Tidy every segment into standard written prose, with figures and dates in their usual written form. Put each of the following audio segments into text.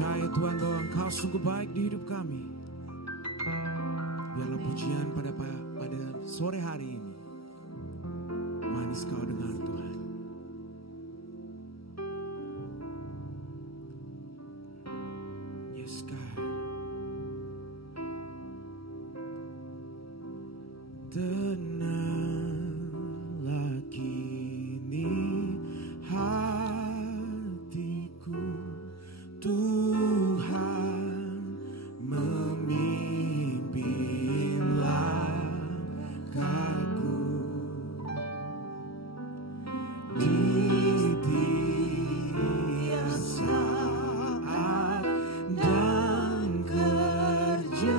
percaya Tuhan bahwa Engkau sungguh baik di hidup kami. Biarlah pujian pada sore hari ini manis Kau dengar Tuhan. Yes God. Tenanglah kini hatiku, Tuhan memimpin langkahku di tiap saat dan kerja.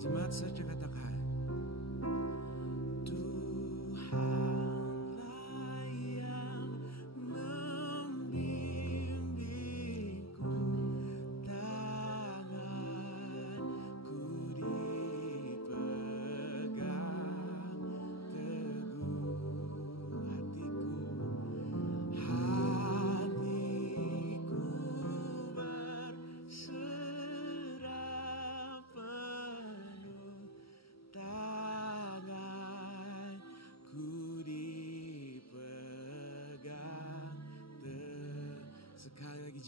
Jemaat saja katakan, Tuhanlah yang membimbingku, tanganku dipegang teguh, hatiku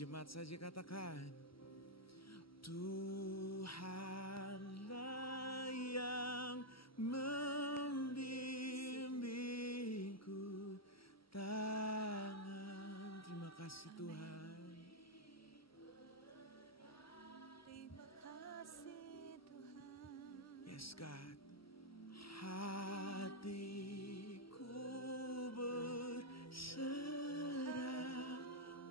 Jemaat saja katakan, Tuhanlah yang membimbingku tangan. Terima kasih Tuhan. Terima kasih Tuhan. Yes God. Hatiku berserah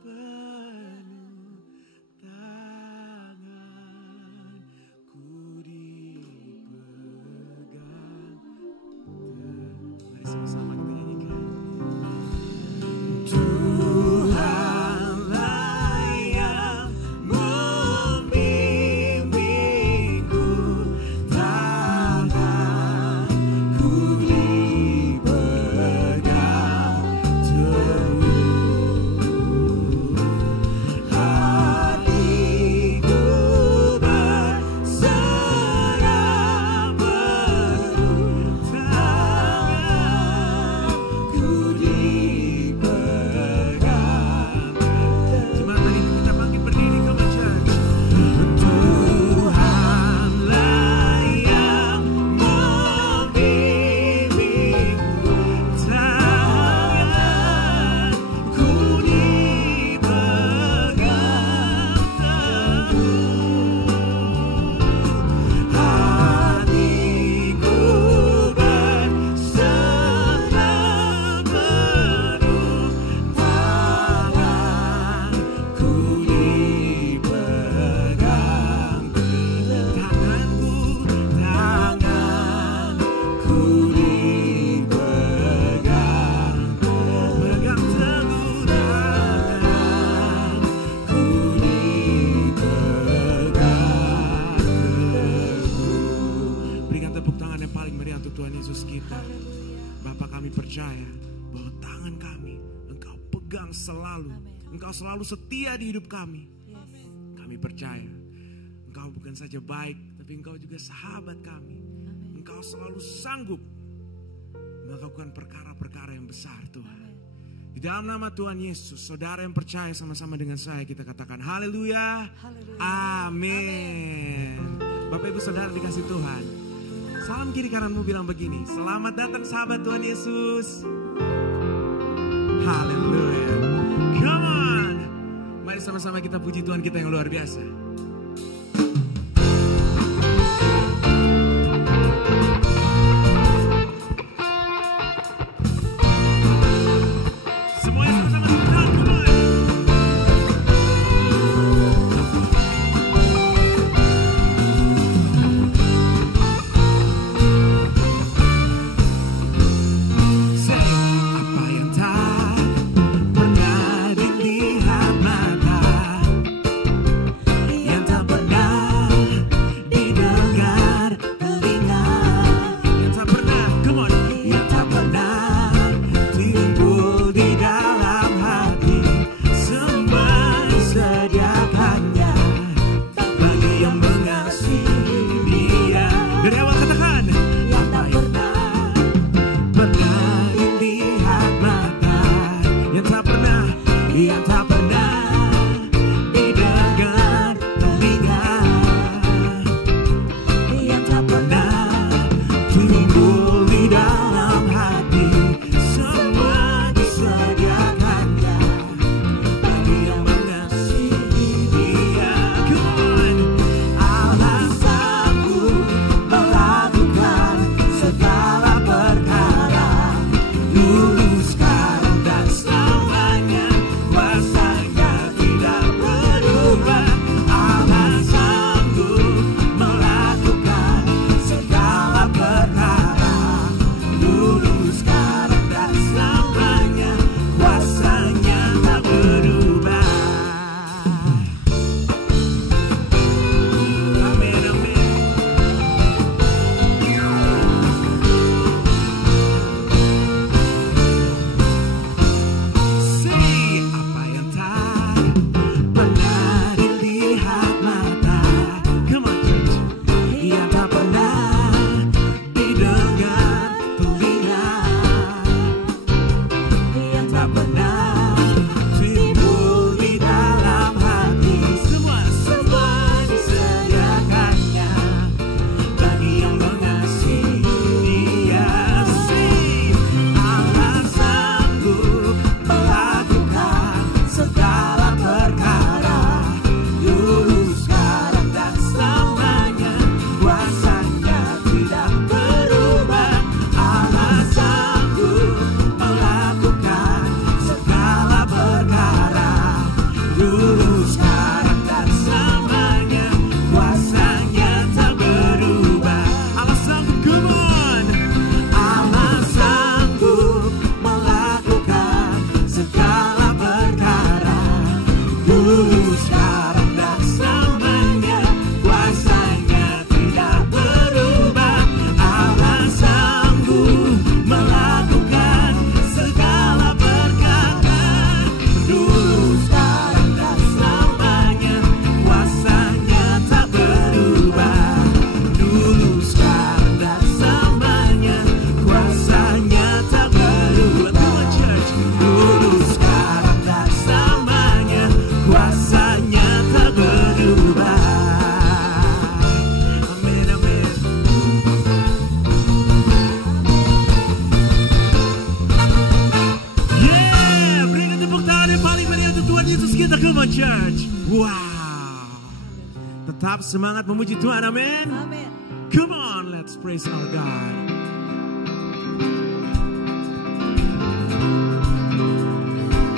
penuh, tanganku dipegang. Mari sama-sama kita nyanyikan. Tuhanlah yang membimbingku, tanganku dipegang teguh. Hatiku berserah penuh, tanganku dipegang. Jemaat, mari kita bangkit berdiri, come on church. Tuhanlah yang membimbingku, tanganku dipegang teguh. Hatiku berserah penuh, tanganku dipegang. Tanganku dipegang, pegang teguh, tanganku dipegang teguh. Berikan tepuk tangan yang paling meriah untuk Tuhan Yesus kita. Bapa, kami percaya bahwa tangan kami Engkau pegang selalu. Engkau selalu setia di hidup kami. Kami percaya Engkau bukan saja baik, tapi Engkau juga sahabat kami. Engkau selalu sanggup melakukan perkara-perkara yang besar Tuhan. Di dalam nama Tuhan Yesus, saudara yang percaya sama-sama dengan saya, kita katakan haleluya, amin. Bapak ibu saudara dikasih Tuhan, salam kiri kananmu bilang begini, selamat datang sahabat Tuhan Yesus. Haleluya, come on. Mari sama-sama kita puji Tuhan kita yang luar biasa. Semuanya sama-sama tepuk tangan, come on. Say, apa yang tak pernah dilihat mata, on church. Wow. Tetap semangat memuji Tuhan, amin. Amin. Come on, let's praise our God.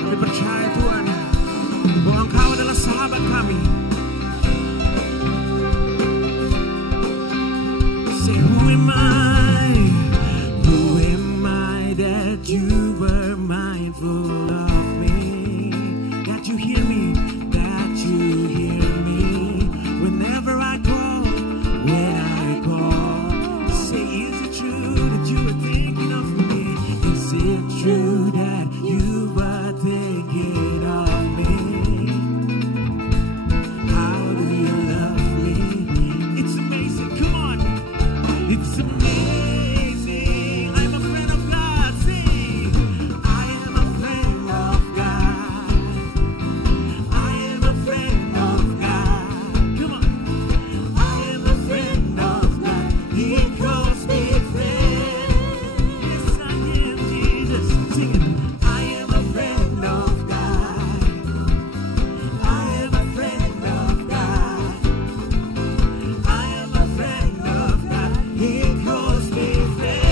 Kami percaya Tuhan bahwa Engkau adalah sahabat kami. Say, who am I? Who am I that you were mindful of me? That you hear me, that you hear me whenever I call, when I call. Say, is it true that you were thinking of me? Is it true that you were thinking of me? How do you love me? It's amazing, come on. It's amazing. I'm a friend of God. Sing. I am a friend of God. I am a friend of God. Come on. I am a friend of God. He calls me friend. Yes, I am Jesus. Sing it. I am a friend of God. I am a friend of God. I am a friend of God. He calls me friend.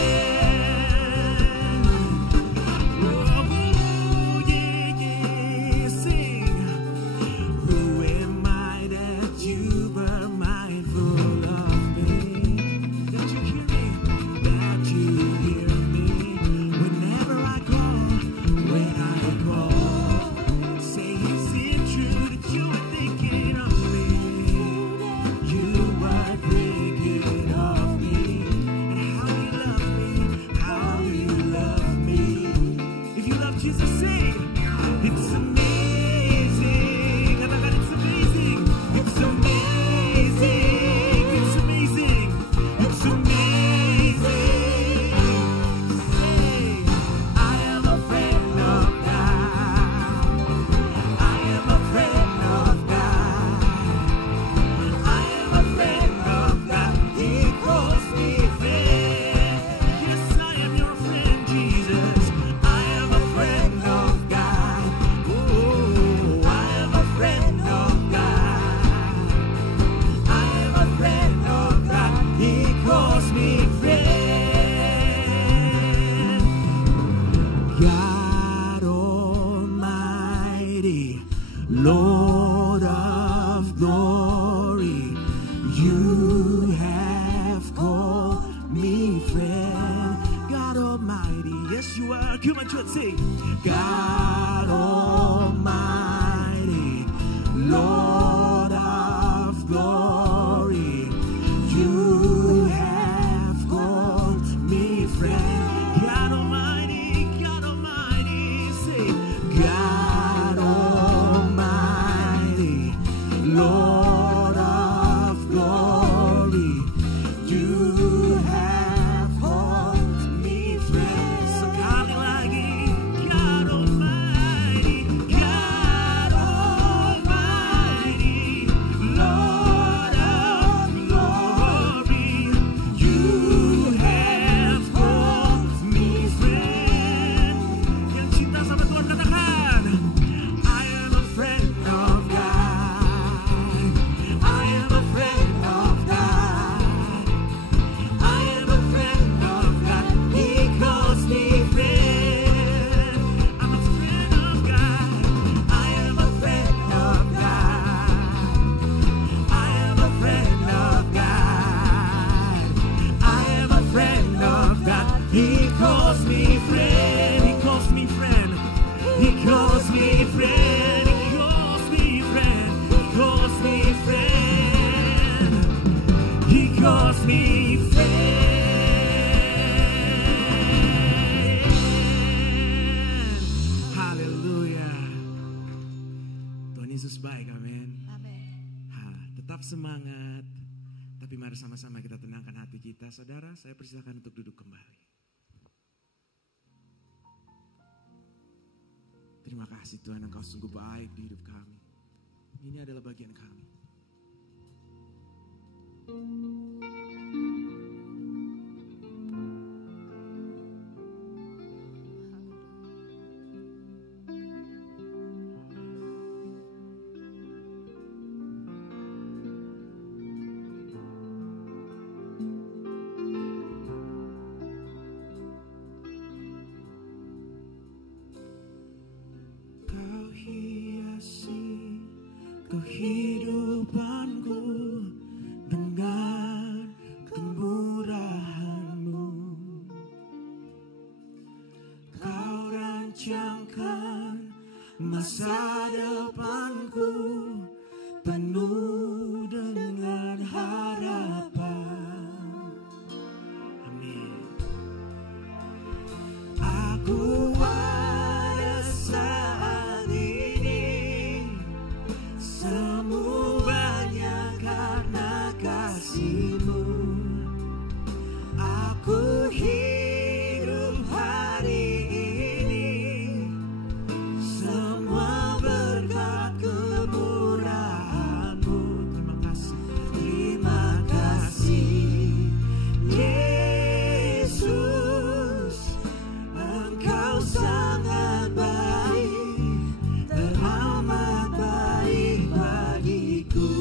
Oh, yeah, yeah. Sing. Who am I that you were mindful of me? That you hear me? That you hear me whenever I call, when I call. Say, is it true that you were thinking of me? You were thinking of me. And how you love me. If you love Jesus, sing. It's amazing. Katakan, it's amazing. It's amazing. It's amazing. It's amazing. Say, I am a friend of God. I am a friend of God. I am a friend of God. He calls me friend. Yes, I am your friend, Jesus. I am a friend of God. Oh, I am a friend of God. I am a friend of God. He calls me friend. God Almighty, Lord of glory, you have called me friend. God Almighty, yes you are. Come on, church, sing. God Almighty, Lord of glory, you have called me friend. God Almighty, say, God Almighty, Lord of glory, you have called me friend. Sekali lagi, God Almighty, God Almighty, Lord of glory, you have called me friend. Yang cinta sama Tuhan katakan, I am a friend of God. I am a friend of God. I am a friend of God. He calls me friend. I'm a friend of God. I am a friend of God. I am a friend of God. I am a friend of God. He calls me friend. He calls me friend. He calls me friend. He calls me friend. He calls me friend. He calls me friend. Haleluya. Tuhan Yesus baik, amin. Amin. Tetap semangat. Tapi mari sama-sama kita tenangkan hati kita. Saudara, saya persilakan untuk duduk kembali. Terima kasih Tuhan, Engkau sungguh baik di hidup kami. Ini adalah bagian kami. kehidupanku dengan kemurahan-Mu. Kau rancangkan masa depanku penuh dengan harapan. Amin. Aku ada saat ini, semuanya karena kasih-Mu. Aku hidup hari ini, semua berkat kemurahan-Mu. Terima kasih, Yesus. Engkau sangat baik, teramat baik bagiku.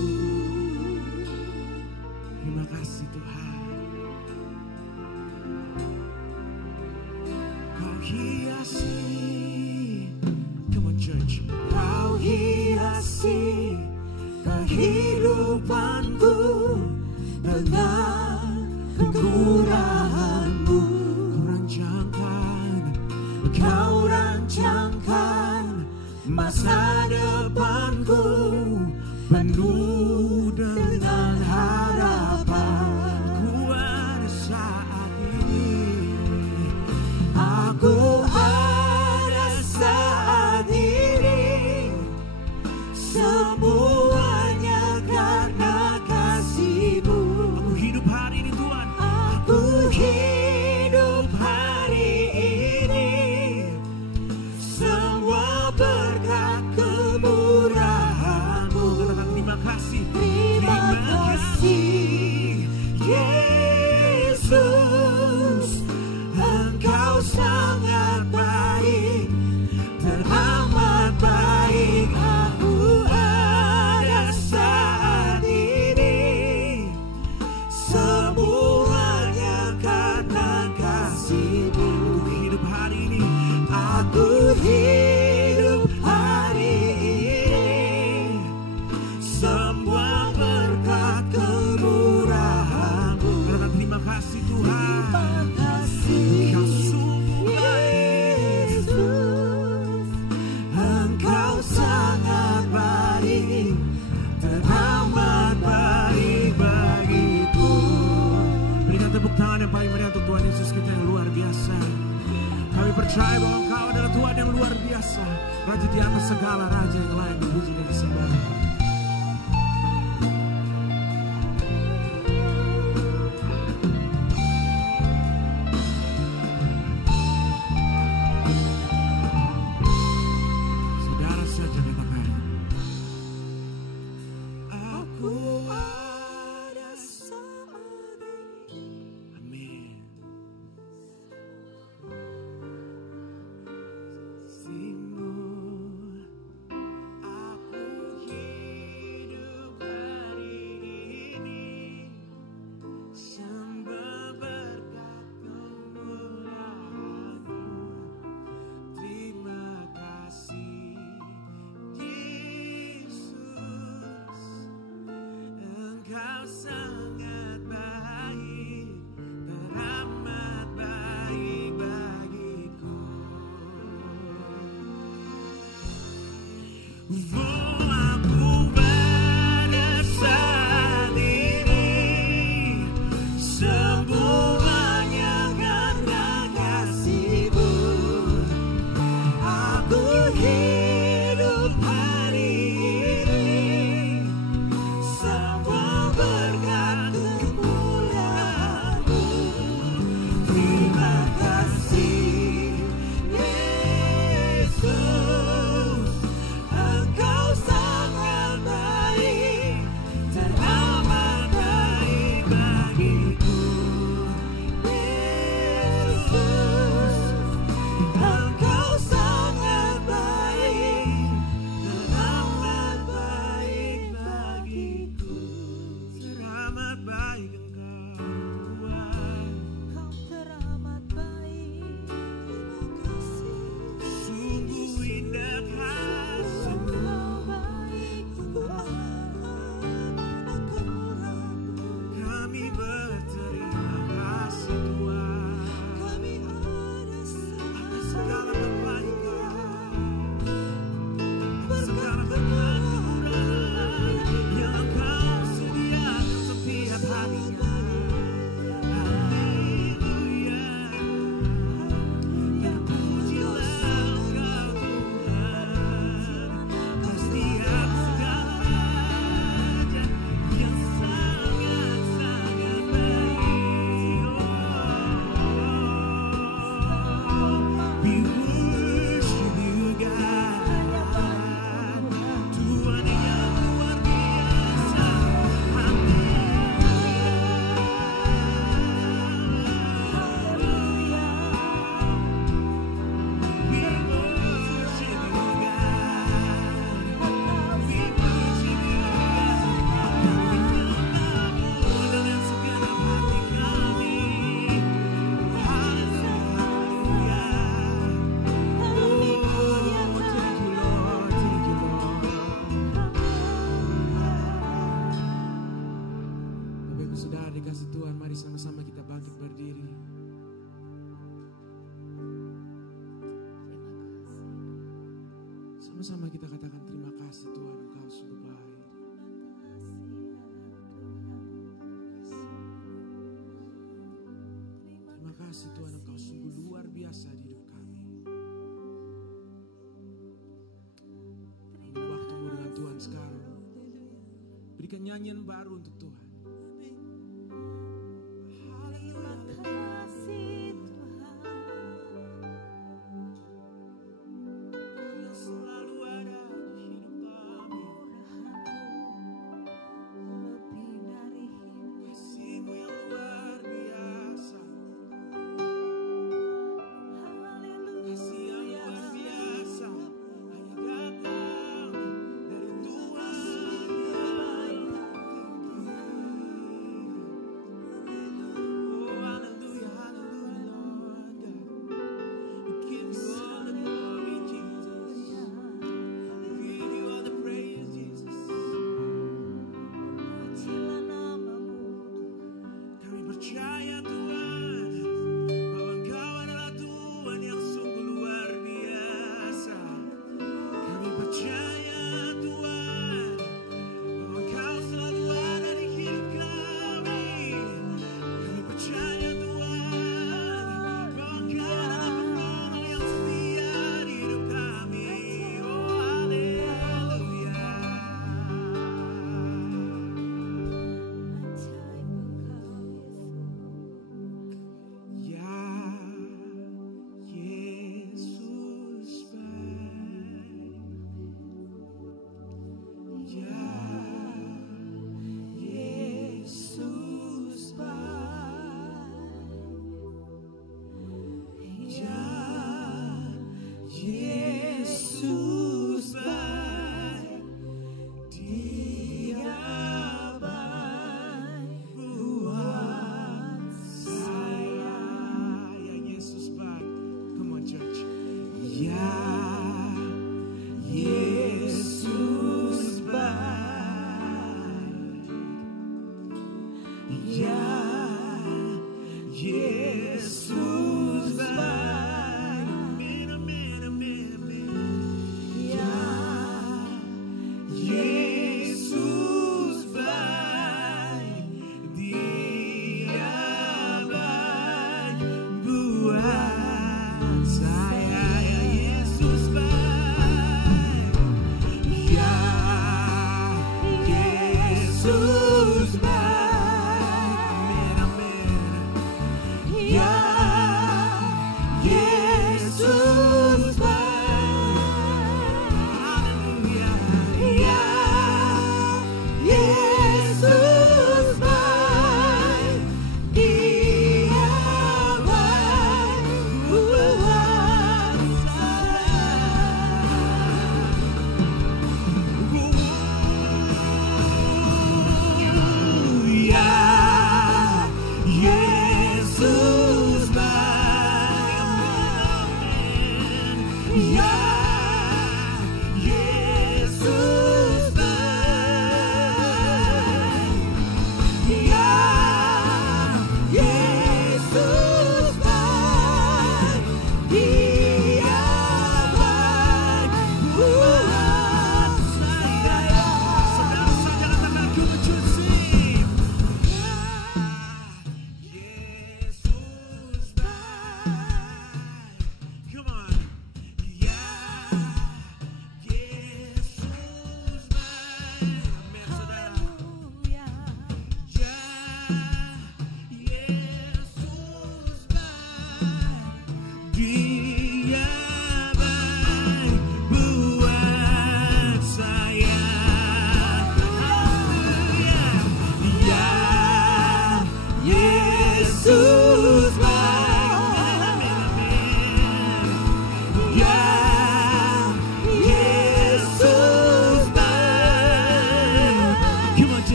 Terima kasih Tuhan. Kau hiasi, come on church. Kau hiasi kehidupanku dengan kemurahan-Mu. Kau rancangkan masa depanku penuh dengan harapan. Ku ada saat ini, aku ada saat ini, semuanya karena kasih-Mu. Aku hidup hari ini Tuhan. Aku hidup hari ini, semua berkat kemurahan-Mu. Katakan terima kasih. Terima kasih, Yesus. Engkau sangat baik, teramat baik. Aku ada saat ini, semuanya karena kasih-Mu. Aku hidup hari ini, aku hidup hari ini, semua berkat kemurahan-Mu. Katakan terima kasih Tuhan. Terima kasih, Kau sungguh baik, Yesus. Engkau sangat baik, teramat baik bagiku. Berikan tepuk tangan yang paling meriah untuk Tuhan Yesus kita yang luar biasa. Kami percaya bahwa Engkau adalah Tuhan yang luar biasa, Raja di atas segala raja yang layak dipuji dan disembah. Saudara saja katakan, aku ada saat ini. Amin. Kasih-Mu, aku hidup hari ini, semua berkat kemurahan-Mu. Terima kasih, Yesus. Engkau sangat baik, teramat baik bagiku. Aku pada saat ini, semuanya karena kasih-Mu. Aku hidup hari ini, semua berkat kemurahan-Mu. Terima kasih, Yesus. Engkau Sama-sama kita katakan terima kasih Tuhan, Engkau sungguh baik. Terima kasih Tuhan, Engkau sungguh luar biasa di hidup kami. Ambil waktumu dengan Tuhan sekarang. Berikan nyanyian baru untuk Tuhan. Tuhan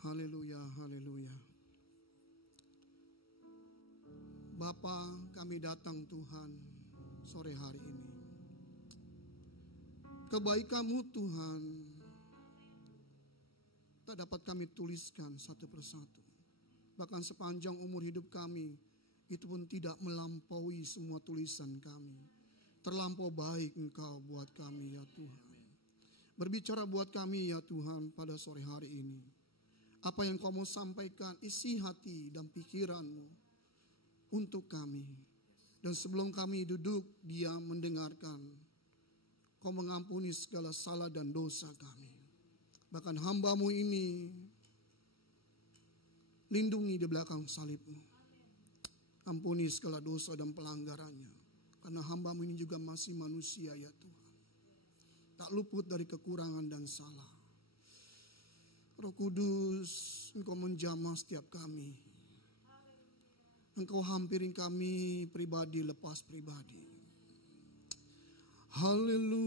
Haleluya, haleluya. Bapa, kami datang Tuhan sore hari ini. Kebaikan-Mu Tuhan tak dapat kami tuliskan satu persatu. Bahkan sepanjang umur hidup kami, itu pun tidak melampaui semua tulisan kami. Terlampau baik Engkau buat kami ya Tuhan. Berbicara buat kami ya Tuhan pada sore hari ini. Apa yang Kau mau sampaikan, isi hati dan pikiran-Mu untuk kami. Dan sebelum kami duduk diam mendengarkan, Kau mengampuni segala salah dan dosa kami. Bahkan hamba-Mu ini lindungi di belakang salib-Mu. Ampuni segala dosa dan pelanggarannya. Karena hamba-Mu ini juga masih manusia ya Tuhan. Tak luput dari kekurangan dan salah. Roh Kudus, Engkau menjamah setiap kami. Engkau hampirin kami pribadi lepas pribadi. Haleluya.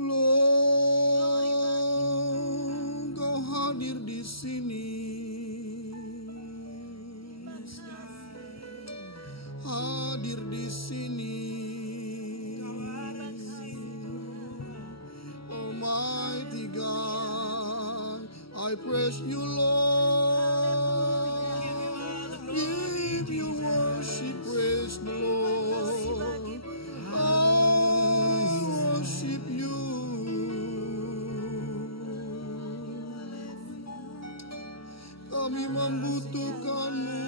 Lord, Engkau hadir di sini. Hadir di sini. Almighty God, I praise you, Lord. Give you worship, praise the Lord. I worship you. Kami membutuhkan-Mu,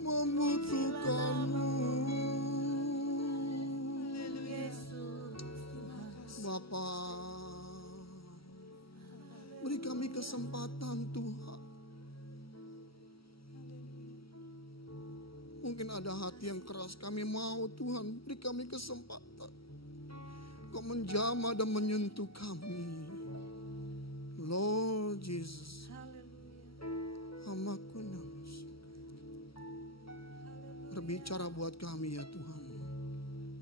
membutuhkan-Mu. Bapa, beri kami kesempatan Tuhan. Mungkin ada hati yang keras, kami mau Tuhan beri kami kesempatan. Kau menjamah dan menyentuh kami. Lord Jesus, Hamaku namus. Berbicara buat kami ya Tuhan.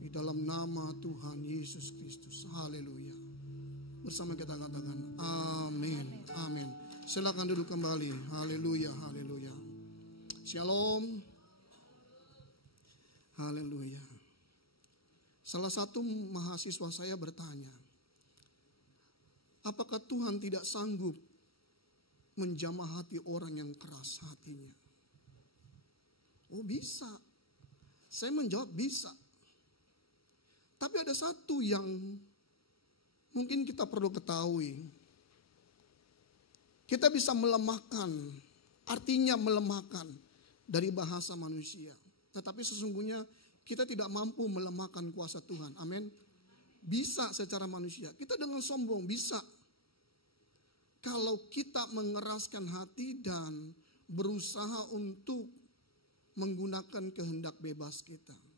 Di dalam nama Tuhan Yesus Kristus. Haleluya. Bersama kita katakan amin, amin. Silakan duduk kembali. Haleluya, haleluya. Shalom. Haleluya. Salah satu mahasiswa saya bertanya, apakah Tuhan tidak sanggup menjamah hati orang yang keras hatinya? Oh bisa. Saya menjawab bisa. Tapi ada satu yang mungkin kita perlu ketahui. Kita bisa melemahkan, artinya melemahkan dari bahasa manusia. Tetapi sesungguhnya kita tidak mampu melemahkan kuasa Tuhan. Amin. Bisa secara manusia. Kita dengan sombong bisa. Kalau kita mengeraskan hati dan berusaha untuk menggunakan kehendak bebas kita.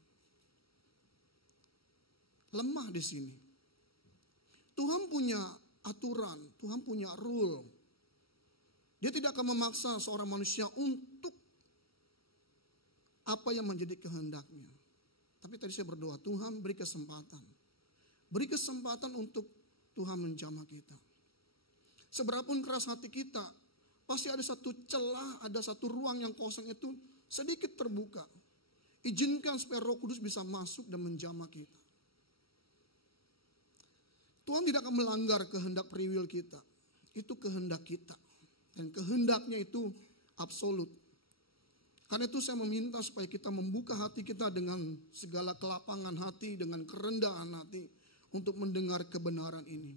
Lemah di sini. Tuhan punya aturan, Tuhan punya rule. Dia tidak akan memaksa seorang manusia untuk apa yang menjadi kehendaknya. Tapi tadi saya berdoa, Tuhan beri kesempatan. Beri kesempatan untuk Tuhan menjamah kita. Seberapun keras hati kita, pasti ada satu celah, ada satu ruang yang kosong itu sedikit terbuka. Izinkan supaya Roh Kudus bisa masuk dan menjamah kita. Tuhan tidak akan melanggar kehendak free will kita. Itu kehendak kita. Dan kehendaknya itu absolut. Karena itu saya meminta supaya kita membuka hati kita dengan segala kelapangan hati, dengan kerendahan hati untuk mendengar kebenaran ini.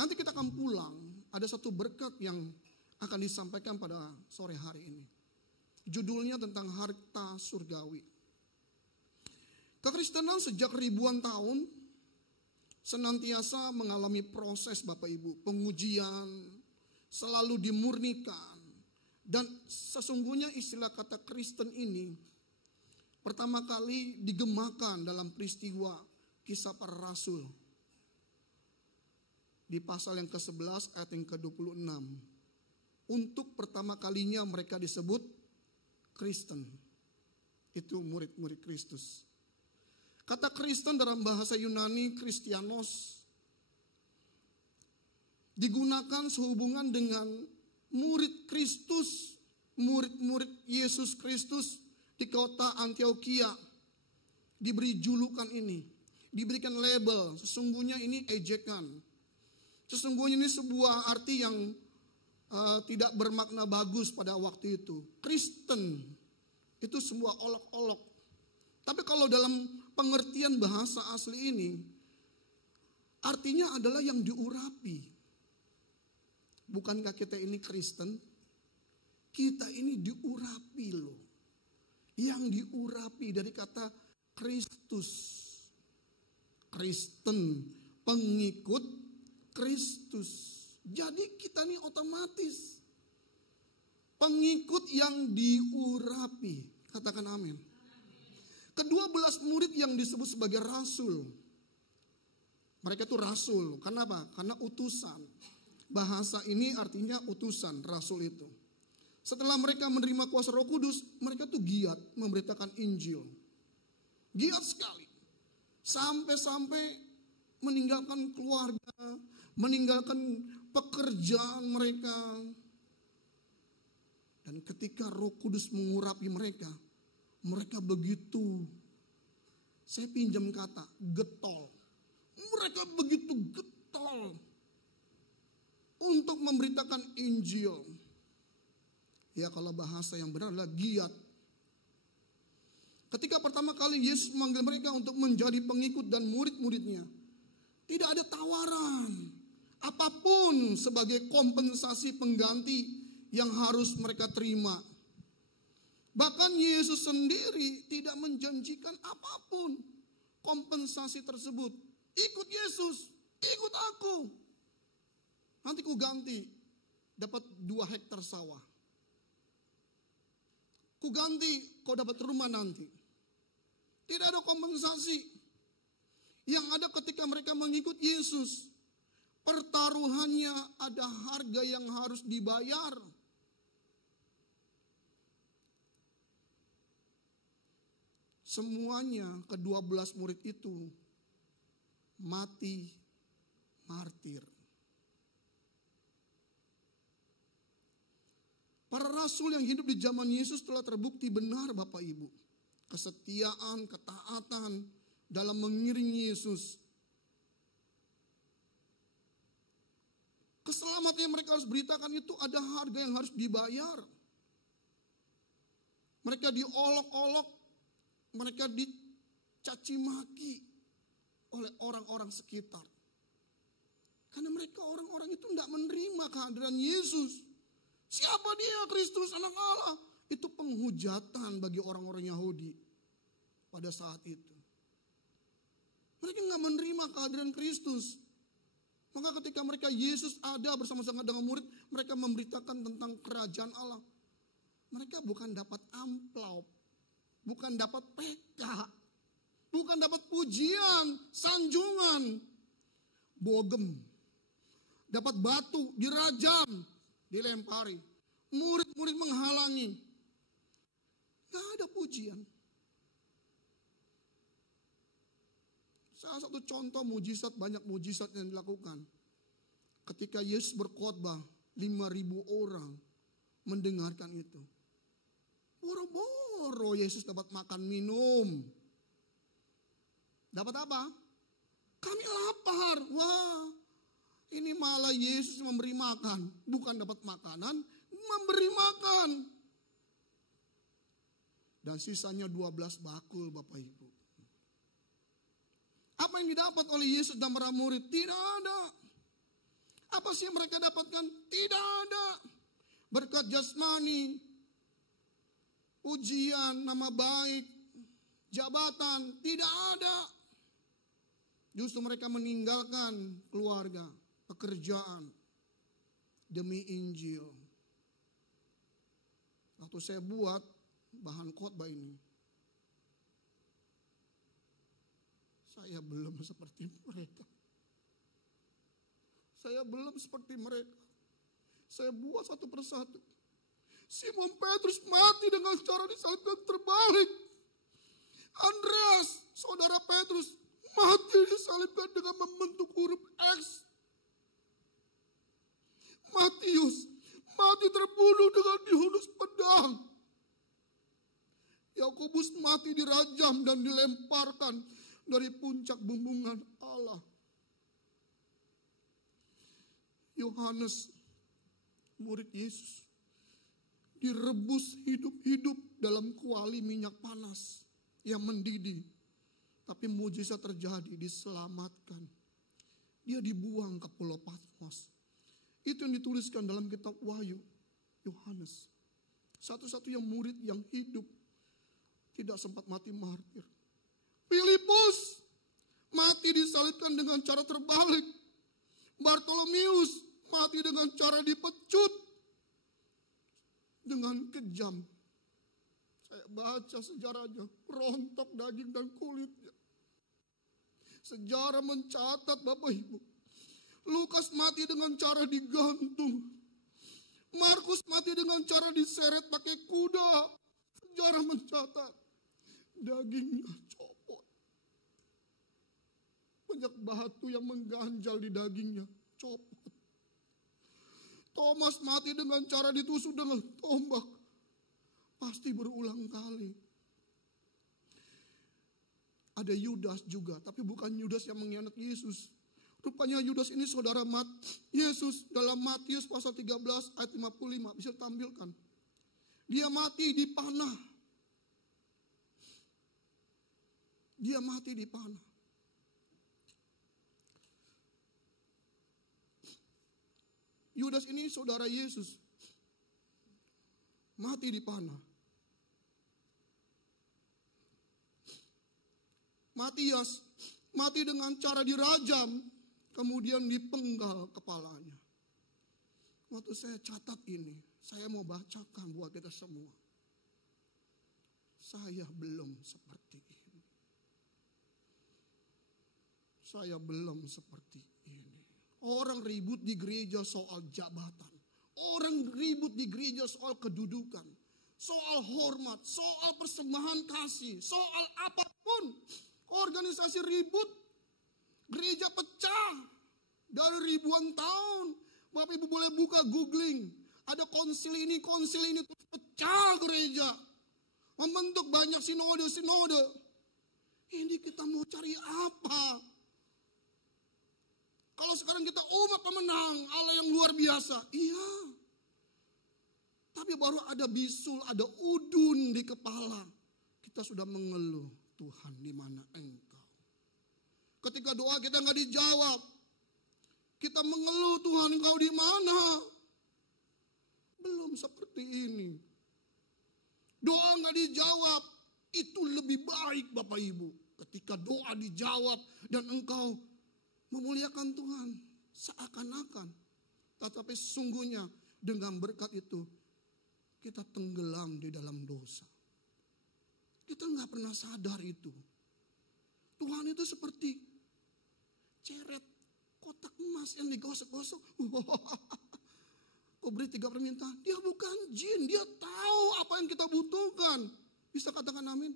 Nanti kita akan pulang, ada satu berkat yang akan disampaikan pada sore hari ini. Judulnya tentang harta surgawi. Kekristenan sejak ribuan tahun senantiasa mengalami proses Bapak Ibu, pengujian, selalu dimurnikan. Dan sesungguhnya istilah kata Kristen ini pertama kali digemakan dalam peristiwa Kisah Para Rasul. Di pasal yang ke-11 ayat yang ke-26. Untuk pertama kalinya mereka disebut Kristen. Itu murid-murid Kristus. Kata Kristen dalam bahasa Yunani, Kristianos, digunakan sehubungan dengan murid Kristus, murid-murid Yesus Kristus di kota Antioquia. Diberi julukan ini, diberikan label, sesungguhnya ini ejekan. Sesungguhnya ini sebuah arti yang tidak bermakna bagus pada waktu itu. Kristen itu sebuah olok-olok. Tapi kalau dalam pengertian bahasa asli ini, artinya adalah yang diurapi. Bukankah kita ini Kristen? Kita ini diurapi loh. Yang diurapi dari kata Kristus. Kristen, pengikut Kristus. Jadi kita ini otomatis pengikut yang diurapi. Katakan amin. Ke-12 murid yang disebut sebagai rasul. Mereka itu rasul. Kenapa? Karena utusan. Bahasa ini artinya utusan, rasul itu. Setelah mereka menerima kuasa Roh Kudus, mereka tuh giat memberitakan Injil. Giat sekali. Sampai-sampai meninggalkan keluarga, meninggalkan pekerjaan mereka. Dan ketika Roh Kudus mengurapi mereka, mereka begitu, saya pinjam kata, getol. Mereka begitu getol untuk memberitakan Injil. Ya, kalau bahasa yang benar adalah giat. Ketika pertama kali Yesus memanggil mereka untuk menjadi pengikut dan murid-muridnya, tidak ada tawaran apapun sebagai kompensasi pengganti yang harus mereka terima. Bahkan Yesus sendiri tidak menjanjikan apapun kompensasi tersebut. Ikut Yesus, ikut aku. Nanti ku ganti, dapat 2 hektar sawah. Ku ganti, kau dapat rumah nanti. Tidak ada kompensasi. Yang ada ketika mereka mengikut Yesus, pertaruhannya ada harga yang harus dibayar. Semuanya ke-12 murid itu mati martir. Para rasul yang hidup di zaman Yesus telah terbukti benar Bapak Ibu. Kesetiaan, ketaatan dalam mengiring Yesus. Keselamatan yang mereka harus beritakan itu ada harga yang harus dibayar. Mereka diolok-olok, mereka dicaci maki oleh orang-orang sekitar. Karena mereka orang-orang itu tidak menerima kehadiran Yesus. Siapa dia? Kristus anak Allah. Itu penghujatan bagi orang-orang Yahudi pada saat itu. Mereka nggak menerima kehadiran Kristus. Maka ketika mereka Yesus ada bersama-sama dengan murid, mereka memberitakan tentang kerajaan Allah. Mereka bukan dapat amplop, bukan dapat PK, bukan dapat pujian, sanjungan, bogem, dapat batu, dirajam, dilempari, murid-murid menghalangi. Gak ada pujian. Salah satu contoh mujizat, banyak mujizat yang dilakukan. Ketika Yesus berkhotbah, 5.000 orang mendengarkan itu. Boro-boro Yesus dapat makan minum. Dapat apa? Kami lapar. Wah, ini malah Yesus memberi makan. Bukan dapat makanan, memberi makan. Dan sisanya 12 bakul Bapak Ibu. Apa yang didapat oleh Yesus dan para murid? Tidak ada. Apa sih yang mereka dapatkan? Tidak ada. Berkat jasmani, pujian, nama baik, jabatan, tidak ada. Justru mereka meninggalkan keluarga, pekerjaan demi Injil. Waktu saya buat bahan khotbah ini, saya belum seperti mereka. Saya belum seperti mereka. Saya buat satu persatu. Simon Petrus mati dengan cara disalibkan terbalik. Andreas Saudara Petrus mati disalibkan dengan membentuk huruf X. Matius mati terbunuh dengan dihunus pedang. Yakobus mati dirajam dan dilemparkan dari puncak bumbungan Allah. Yohanes, murid Yesus, direbus hidup-hidup dalam kuali minyak panas yang mendidih. Tapi mujizat terjadi, diselamatkan. Dia dibuang ke Pulau Patmos. Itu yang dituliskan dalam kitab Wahyu Yohanes. Satu-satunya murid yang hidup, tidak sempat mati martir. Filipus mati disalibkan dengan cara terbalik. Bartolomeus mati dengan cara dipecut dengan kejam. Saya baca sejarahnya, rontok daging dan kulitnya. Sejarah mencatat Bapak Ibu, Lukas mati dengan cara digantung. Markus mati dengan cara diseret pakai kuda. Sejarah mencatat dagingnya copot. Banyak batu yang mengganjal di dagingnya copot. Thomas mati dengan cara ditusuk dengan tombak. Pasti berulang kali. Ada Yudas juga, tapi bukan Yudas yang mengkhianati Yesus. Rupanya Yudas ini saudara Yesus dalam Matius pasal 13 ayat 55. Bisa tampilkan. Dia mati dipanah. Dia mati dipanah. Yudas ini saudara Yesus. Mati dipanah. Matias mati dengan cara dirajam, kemudian dipenggal kepalanya. Waktu saya catat ini, saya mau bacakan buat kita semua. Saya belum seperti ini. Saya belum seperti ini. Orang ribut di gereja soal jabatan. Orang ribut di gereja soal kedudukan. Soal hormat, soal persembahan kasih, soal apapun. Organisasi ribut, gereja pecah dari ribuan tahun. Bapak Ibu boleh buka googling. Ada konsil ini, pecah gereja. Membentuk banyak sinode-sinode. Ini kita mau cari apa? Kalau sekarang kita umat pemenang, Allah yang luar biasa. Iya. Tapi baru ada bisul, ada udun di kepala. Kita sudah mengeluh. Tuhan, di mana Engkau? Ketika doa kita nggak dijawab, kita mengeluh, Tuhan Engkau di mana? Belum seperti ini. Doa nggak dijawab, itu lebih baik Bapak Ibu. Ketika doa dijawab dan engkau memuliakan Tuhan seakan-akan. Tetapi sesungguhnya dengan berkat itu kita tenggelam di dalam dosa. Kita nggak pernah sadar itu. Tuhan itu seperti ceret kotak emas yang digosok-gosok. Kau beri 3 permintaan. Dia bukan jin, dia tahu apa yang kita butuhkan. Bisa katakan amin?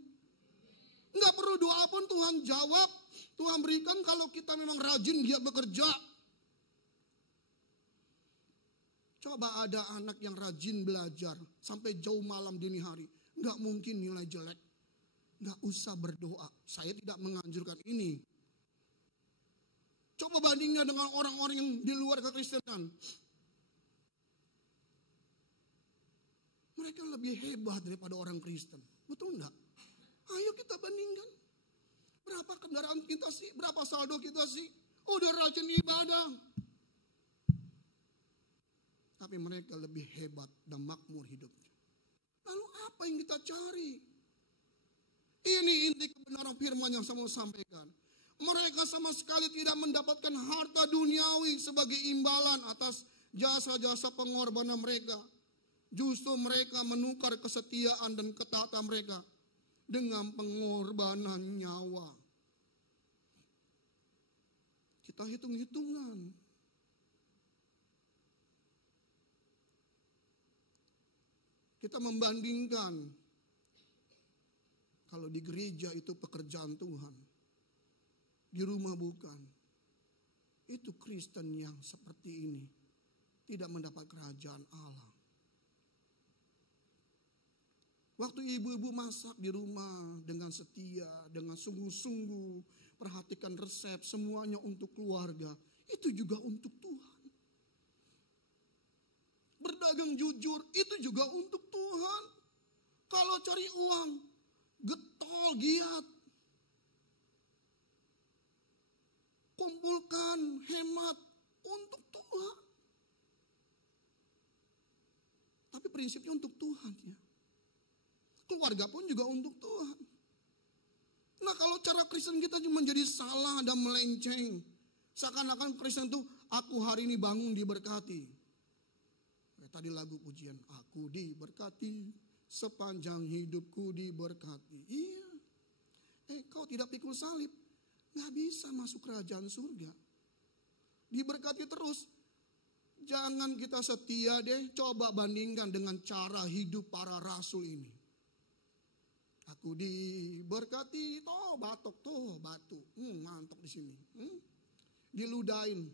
Nggak perlu doa pun Tuhan jawab. Tuhan berikan kalau kita memang rajin dia bekerja. Coba ada anak yang rajin belajar sampai jauh malam dini hari. Nggak mungkin nilai jelek. Nggak usah berdoa. Saya tidak menganjurkan ini. Coba bandingnya dengan orang-orang yang di luar kekristenan. Mereka lebih hebat daripada orang Kristen. Betul enggak? Ayo kita bandingkan. Berapa kendaraan kita sih? Berapa saldo kita sih? Udah rajin ibadah. Tapi mereka lebih hebat dan makmur hidupnya. Lalu apa yang kita cari? Ini inti kebenaran firman yang saya mau sampaikan. Mereka sama sekali tidak mendapatkan harta duniawi sebagai imbalan atas jasa-jasa pengorbanan mereka. Justru mereka menukar kesetiaan dan ketaatan mereka dengan pengorbanan nyawa. Kita hitung-hitungan. Kita membandingkan. Kalau di gereja itu pekerjaan Tuhan, di rumah bukan. Itu Kristen yang seperti ini tidak mendapat kerajaan Allah. Waktu ibu-ibu masak di rumah dengan setia, dengan sungguh-sungguh, perhatikan resep, semuanya untuk keluarga, itu juga untuk Tuhan. Berdagang jujur, itu juga untuk Tuhan. Kalau cari uang, getol, giat, kumpulkan, hemat, untuk Tuhan. Tapi prinsipnya untuk Tuhan ya. Keluarga pun juga untuk Tuhan. Nah kalau cara Kristen kita cuma jadi salah dan melenceng. Seakan-akan Kristen itu, aku hari ini bangun diberkati. Tadi lagu pujian, aku diberkati, sepanjang hidupku diberkati. Iya. Kau tidak pikul salib, gak bisa masuk kerajaan surga. Diberkati terus. Jangan kita setia deh, coba bandingkan dengan cara hidup para rasul ini. Aku diberkati, toh batu, ngantuk di sini, diludain,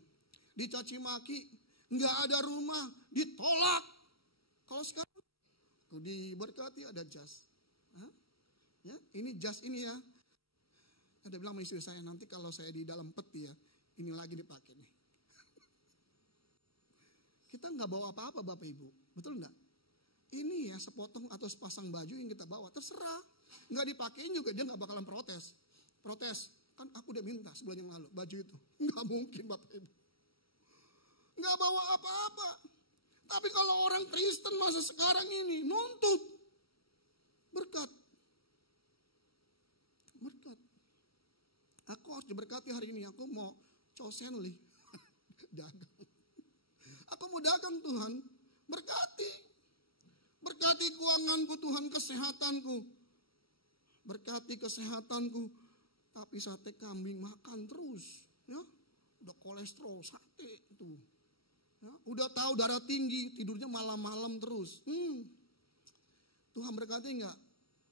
dicaci maki, nggak ada rumah, ditolak. Kalau sekarang, aku diberkati ada jas, ya ini jas ini ya. Ada bilang sama istri saya, nanti kalau saya di dalam peti ya, ini lagi dipakai nih. Kita nggak bawa apa-apa Bapak Ibu, betul nggak? Ini ya sepotong atau sepasang baju yang kita bawa, terserah. Nggak dipakein juga dia nggak bakalan protes. Protes, kan aku udah minta sebulan yang lalu baju itu. Nggak mungkin Bapak Ibu. Nggak bawa apa-apa. Tapi kalau orang Kristen masa sekarang ini nuntut berkat. Berkat. Aku harus diberkati hari ini. Aku mau cosenli dagang. Aku mau dagang Tuhan. Berkati. Berkati keuanganku Tuhan, kesehatanku. Berkati kesehatanku. Tapi sate kambing makan terus. Ya, udah kolesterol sate itu. Ya, udah tahu darah tinggi, tidurnya malam-malam terus. Tuhan berkati enggak?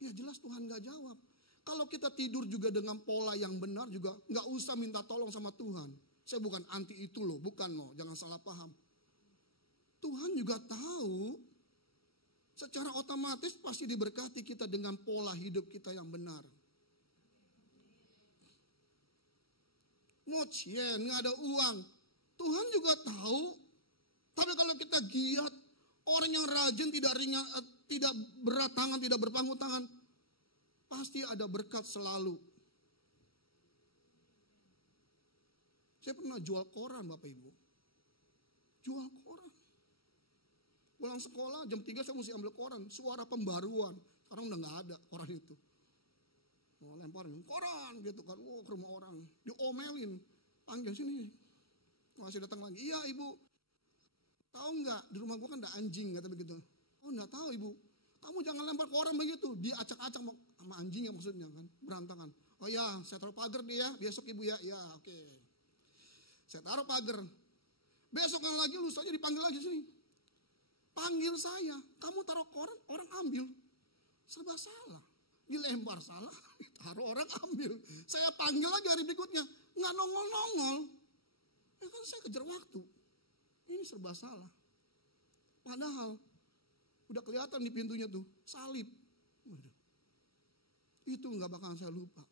Ya jelas Tuhan enggak jawab. Kalau kita tidur juga dengan pola yang benar juga enggak usah minta tolong sama Tuhan. Saya bukan anti itu loh, bukan loh, jangan salah paham. Tuhan juga tahu secara otomatis pasti diberkati kita dengan pola hidup kita yang benar. Ngocien, nggak ada uang. Tuhan juga tahu. Tapi kalau kita giat, orang yang rajin, tidak ringan, tidak berat tangan, tidak berpangku tangan, pasti ada berkat selalu. Saya pernah jual koran Bapak Ibu. Jual koran. Pulang sekolah jam 3 saya mesti ambil koran. Suara pembaruan. Sekarang udah gak ada koran itu. Mau lemparin koran gitu kan. Ke rumah orang. Diomelin. Panggil sini. Masih datang lagi. Iya Ibu. Tahu gak di rumah gua kan ada anjing kata begitu. Oh gak tahu Ibu. Kamu jangan lempar koran begitu. Dia acak-acak sama anjing ya maksudnya kan. Berantakan. Oh ya saya taruh pagar dia ya. Besok Ibu ya. Ya oke. Saya taruh pagar. Besok kan lagi lusanya dipanggil lagi sini. Panggil saya, kamu taruh koran, orang ambil. Serba salah. Dilempar salah, taruh orang ambil. Saya panggil lagi hari berikutnya, nggak nongol-nongol. Ya kan saya kejar waktu. Ini serba salah. Padahal, udah kelihatan di pintunya tuh, salib. Itu nggak bakalan saya lupa.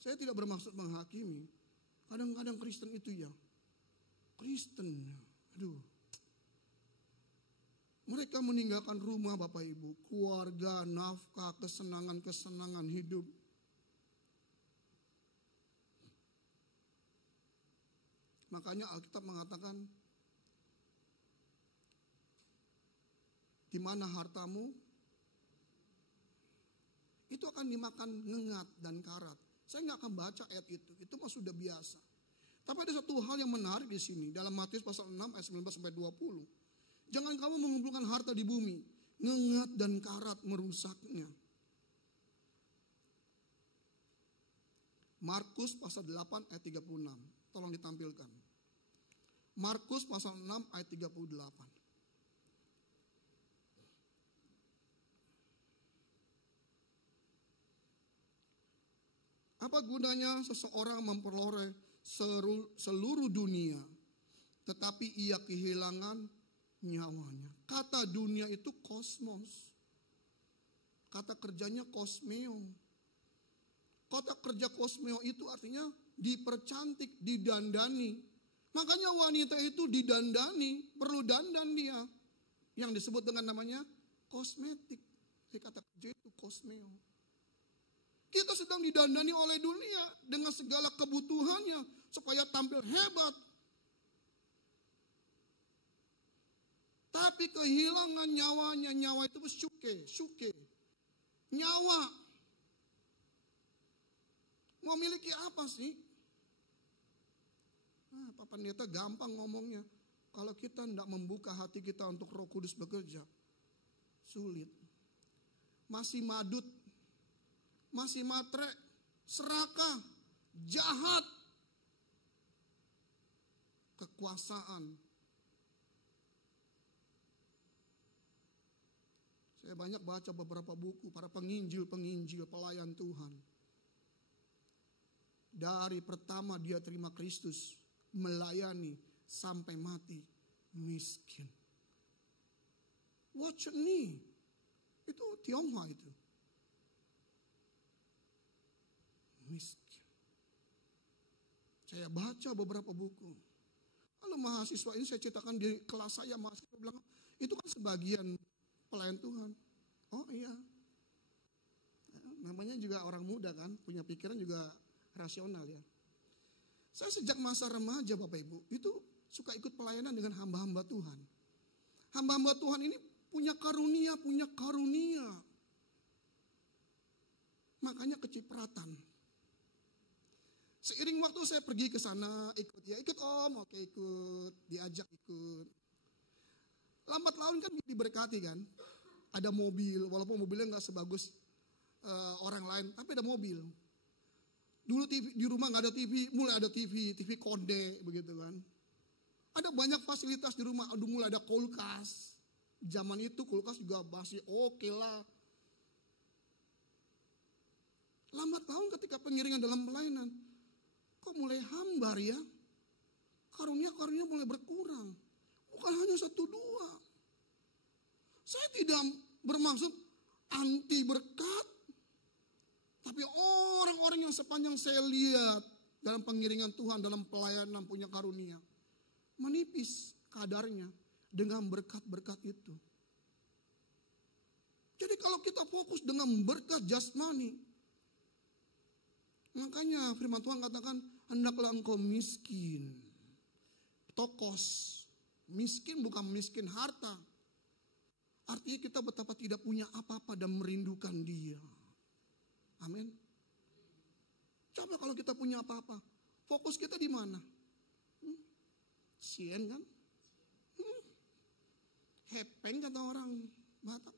Saya tidak bermaksud menghakimi. Kadang-kadang Kristen itu ya. Kristen, aduh. Mereka meninggalkan rumah Bapak Ibu, keluarga, nafkah, kesenangan-kesenangan hidup. Makanya Alkitab mengatakan, di mana hartamu, itu akan dimakan ngengat dan karat. Saya nggak akan baca ayat itu mah sudah biasa. Tapi ada satu hal yang menarik di sini, dalam Matius pasal 6 ayat 19 sampai 20. Jangan kamu mengumpulkan harta di bumi, ngengat dan karat merusaknya. Markus pasal 8 ayat 36. Tolong ditampilkan. Markus pasal 6 ayat 38. Apa gunanya seseorang memperoleh seluruh dunia, tetapi ia kehilangan nyawanya? Kata dunia itu kosmos. Kata kerjanya kosmeo. Kata kerja kosmeo itu artinya dipercantik, didandani. Makanya wanita itu didandani, perlu dandan dia. Yang disebut dengan namanya kosmetik. Jadi kata kerja itu kosmeo. Kita sedang didandani oleh dunia dengan segala kebutuhannya supaya tampil hebat. Tapi kehilangan nyawanya, nyawa itu syuke. Nyawa. Mau miliki apa sih? Pak Pendeta gampang ngomongnya. Kalau kita tidak membuka hati kita untuk Roh Kudus bekerja, sulit. Masih madut, masih matre, serakah, jahat, kekuasaan. Saya banyak baca beberapa buku para penginjil-penginjil pelayan Tuhan. Dari pertama dia terima Kristus, melayani sampai mati miskin. Watch me. Itu Tionghoa itu. Miskin. Saya baca beberapa buku. Lalu mahasiswa ini saya ceritakan di kelas saya, mahasiswa bilang, itu kan sebagian pelayan Tuhan. Oh iya. Namanya juga orang muda kan, punya pikiran juga rasional ya. Saya sejak masa remaja Bapak Ibu, itu suka ikut pelayanan dengan hamba-hamba Tuhan. Hamba-hamba Tuhan ini punya karunia. Makanya kecipratan. Seiring waktu saya pergi ke sana, ikut om, oke ikut, diajak ikut. Lambat laun kan diberkati kan, ada mobil, walaupun mobilnya nggak sebagus orang lain, tapi ada mobil. Dulu TV, di rumah nggak ada TV, mulai ada TV konde begitu kan. Ada banyak fasilitas di rumah, mulai ada kulkas. Zaman itu kulkas juga masih oke lah. Lambat laun ketika pengiringan dalam pelayanan, kok mulai hambar ya? Karunia mulai berkurang. Bukan hanya 1-2. Saya tidak bermaksud anti berkat. Tapi orang-orang yang sepanjang saya lihat dalam pengiringan Tuhan, dalam pelayanan punya karunia, menipis kadarnya dengan berkat-berkat itu. Jadi kalau kita fokus dengan berkat jasmani, makanya firman Tuhan katakan, hendaklah engkau miskin. Tokos. Miskin bukan miskin harta. Artinya kita betapa tidak punya apa-apa dan merindukan Dia. Amin. Coba kalau kita punya apa-apa, fokus kita di mana? Sien kan? Hepeng kata orang Batak.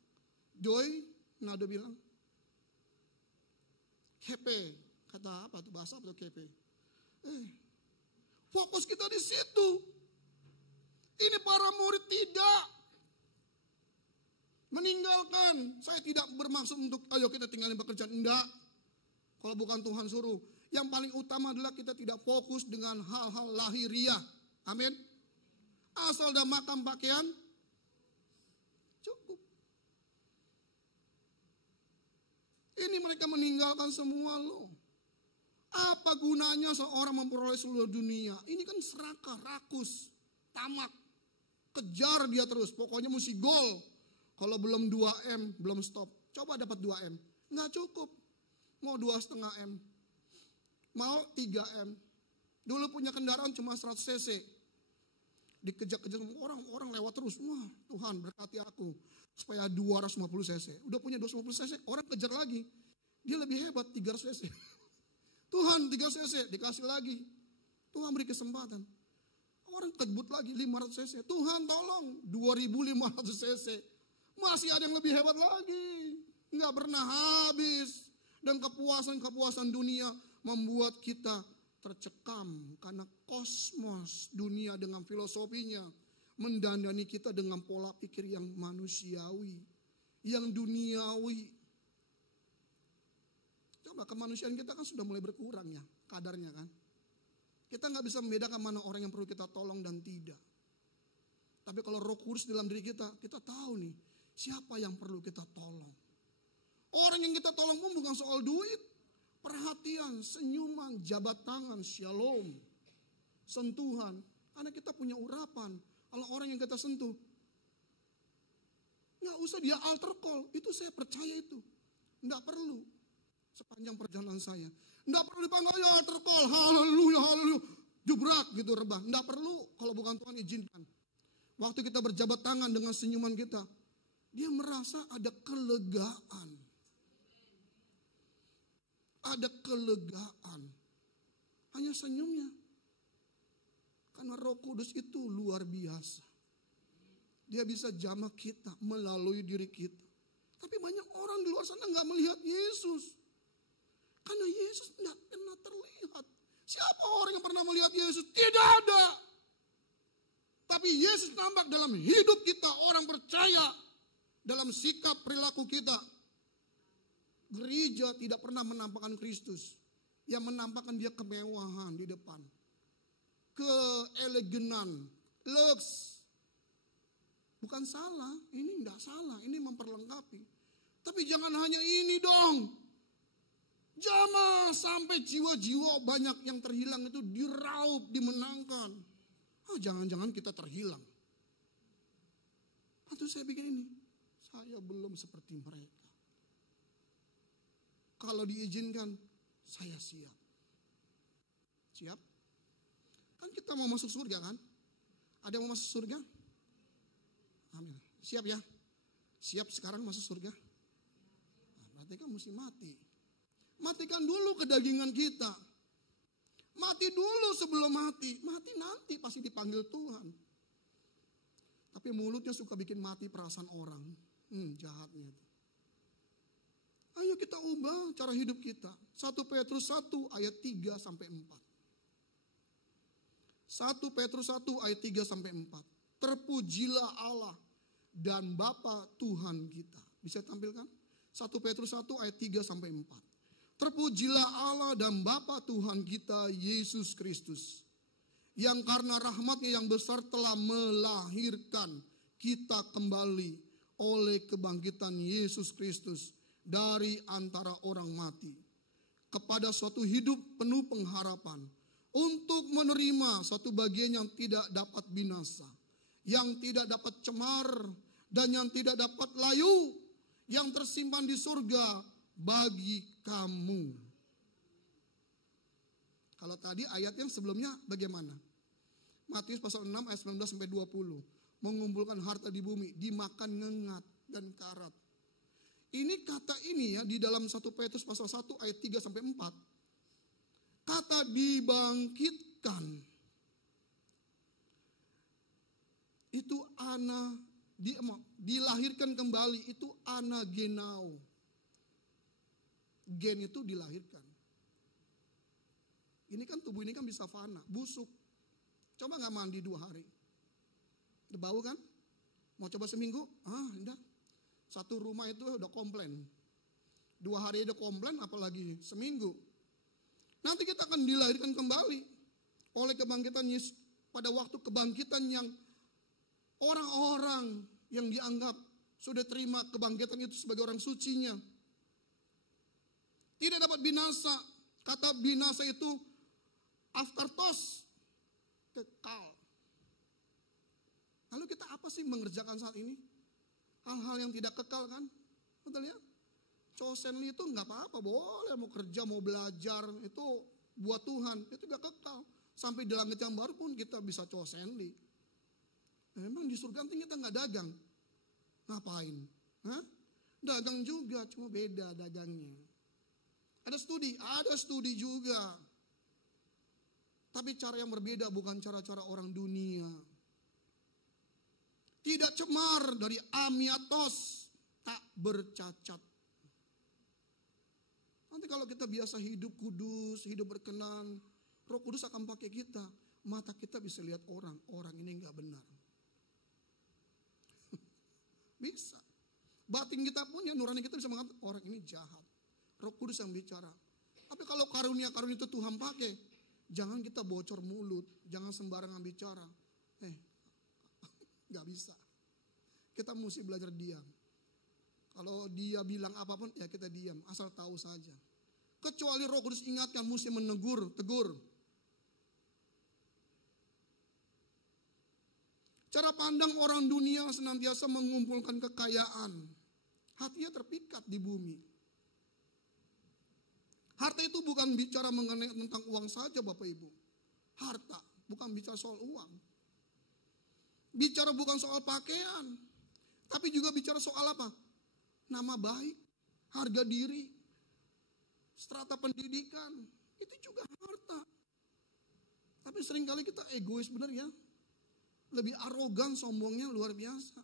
Joy, nado bilang. Kepe, kata apa tuh bahasa apa tuh kepe? Fokus kita di situ. Ini para murid tidak meninggalkan. Saya tidak bermaksud untuk ayo kita tinggalin pekerjaan. Enggak. Kalau bukan Tuhan suruh. Yang paling utama adalah kita tidak fokus dengan hal-hal lahiriah. Amin. Asal dah makan pakaian cukup. Ini mereka meninggalkan semua loh. Apa gunanya seorang memperoleh seluruh dunia? Ini kan serakah, rakus, tamak. Kejar dia terus. Pokoknya mesti gol. Kalau belum 2M, belum stop. Coba dapat 2M. Nggak cukup. Mau 2,5 M. Mau 3M. Dulu punya kendaraan cuma 100 cc. Dikejar-kejar orang lewat terus. Wah, Tuhan berkati aku. Supaya 250 cc. Udah punya 250 cc, orang kejar lagi. Dia lebih hebat, 300 cc. Tuhan 300 cc, dikasih lagi. Tuhan beri kesempatan. Orang kebut lagi 500 cc. Tuhan tolong, 2500 cc. Masih ada yang lebih hebat lagi. Nggak pernah habis. Dan kepuasan dunia membuat kita tercekam. Karena kosmos dunia dengan filosofinya mendandani kita dengan pola pikir yang manusiawi. Yang duniawi. Coba kemanusiaan kita kan sudah mulai berkurang ya kadarnya kan. Kita nggak bisa membedakan mana orang yang perlu kita tolong dan tidak. Tapi kalau Roh Kudus dalam diri kita, kita tahu nih siapa yang perlu kita tolong. Orang yang kita tolong pun bukan soal duit, perhatian, senyuman, jabat tangan, shalom, sentuhan. Karena kita punya urapan. Kalau orang yang kita sentuh, nggak usah dia altar call, itu saya percaya itu. Nggak perlu. Sepanjang perjalanan saya, nggak perlu dipanggil ya altar call, haleluya, haleluya, jubrak gitu rebah. Nggak perlu kalau bukan Tuhan izinkan. Waktu kita berjabat tangan dengan senyuman kita, dia merasa ada kelegaan. Ada kelegaan. Hanya senyumnya. Karena Roh Kudus itu luar biasa. Dia bisa jamah kita melalui diri kita. Tapi banyak orang di luar sana nggak melihat Yesus. Karena Yesus tidak pernah terlihat. Siapa orang yang pernah melihat Yesus? Tidak ada. Tapi Yesus nampak dalam hidup kita, orang percaya. Dalam sikap perilaku kita. Gereja tidak pernah menampakkan Kristus. Yang menampakkan dia kemewahan di depan. Keeleganan. Lux. Bukan salah, ini enggak salah, ini memperlengkapi. Tapi jangan hanya ini dong. Jangan sampai jiwa-jiwa banyak yang terhilang itu diraup, dimenangkan. Jangan-jangan kita terhilang. Atau saya pikir ini, saya belum seperti mereka. Kalau diizinkan, saya siap. Siap? Kan kita mau masuk surga kan? Ada yang mau masuk surga? Amin. Siap ya? Siap sekarang masuk surga? Berarti kan mesti mati. Matikan dulu kedagingan kita. Mati dulu sebelum mati. Mati nanti pasti dipanggil Tuhan. Tapi mulutnya suka bikin mati perasaan orang. Jahatnya itu. Ayo kita ubah cara hidup kita. 1 Petrus 1 ayat 3 sampai 4. 1 Petrus 1 ayat 3 sampai 4. Terpujilah Allah dan Bapa Tuhan kita. Bisa tampilkan? 1 Petrus 1 ayat 3 sampai 4. Terpujilah Allah dan Bapa Tuhan kita Yesus Kristus. Yang karena rahmatnya yang besar telah melahirkan kita kembali oleh kebangkitan Yesus Kristus dari antara orang mati. Kepada suatu hidup penuh pengharapan. Untuk menerima satu bagian yang tidak dapat binasa. Yang tidak dapat cemar dan yang tidak dapat layu. Yang tersimpan di surga bagi kamu. Kalau tadi ayat yang sebelumnya bagaimana? Matius pasal 6 ayat 19 sampai 20. Mengumpulkan harta di bumi, dimakan ngengat dan karat. Ini kata ini ya di dalam 1 Petrus pasal 1 ayat 3 sampai 4. Kata dibangkitkan. Itu dilahirkan kembali, itu anagenao. Gen itu dilahirkan. Ini kan tubuh ini kan bisa fana, busuk. Coba gak mandi 2 hari. Udah bau kan? Mau coba seminggu? Enggak. Satu rumah itu udah komplain. 2 hari udah komplain, apalagi seminggu. Nanti kita akan dilahirkan kembali oleh kebangkitan Yesus. Pada waktu kebangkitan yang orang-orang yang dianggap sudah terima kebangkitan itu sebagai orang sucinya. Tidak dapat binasa. Kata binasa itu aftertos, kekal. Lalu kita apa sih mengerjakan saat ini? Hal-hal yang tidak kekal kan? Betul ya? Chosenly itu nggak apa-apa, boleh mau kerja, mau belajar, itu buat Tuhan, itu gak kekal. Sampai di langit yang baru pun kita bisa chosenly. Memang di surga nanti kita nggak dagang. Ngapain? Dagang juga, cuma beda dagangnya. Ada studi juga. Tapi cara yang berbeda bukan cara-cara orang dunia. Tidak cemar dari amiatos, tak bercacat. Nanti kalau kita biasa hidup kudus, hidup berkenan, Roh Kudus akan pakai kita. Mata kita bisa lihat orang ini nggak benar. Bisa. Batin kita pun ya, nurani kita bisa mengatakan orang ini jahat. Roh Kudus yang bicara. Tapi kalau karunia-karunia itu Tuhan pakai, jangan kita bocor mulut, jangan sembarangan bicara. Gak bisa. Kita mesti belajar diam. Kalau dia bilang apapun, ya kita diam, asal tahu saja. Kecuali Roh Kudus ingatkan, mesti menegur, tegur. Cara pandang orang dunia senantiasa mengumpulkan kekayaan. Hatinya terpikat di bumi. Harta itu bukan bicara mengenai tentang uang saja Bapak Ibu. Harta bukan bicara soal uang. Bicara bukan soal pakaian. Tapi juga bicara soal apa? Nama baik, harga diri, strata pendidikan. Itu juga harta. Tapi seringkali kita egois benar ya. Lebih arogan, sombongnya luar biasa.